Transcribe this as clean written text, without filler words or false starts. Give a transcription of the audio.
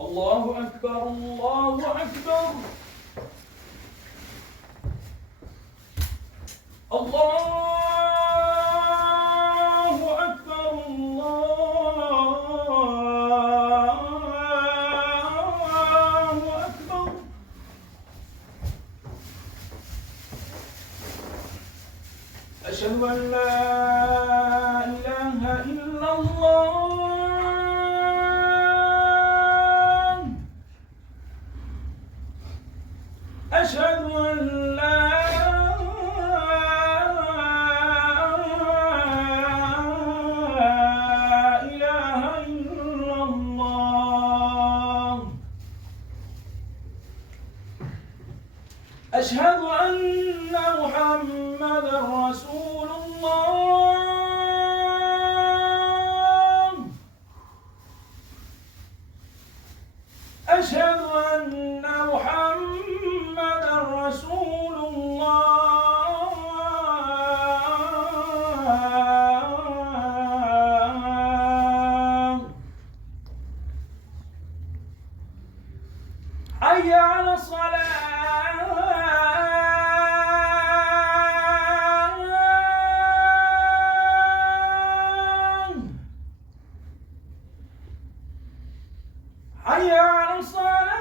الله أكبر الله أكبر الله أكبر الله أكبر أشهد أن لا إله إلا الله أشهد أن لا إله إلا الله أشهد أن محمدا رسول الله أشهد أن محمدا رسول الله حي على الصلاة حي على الصلاة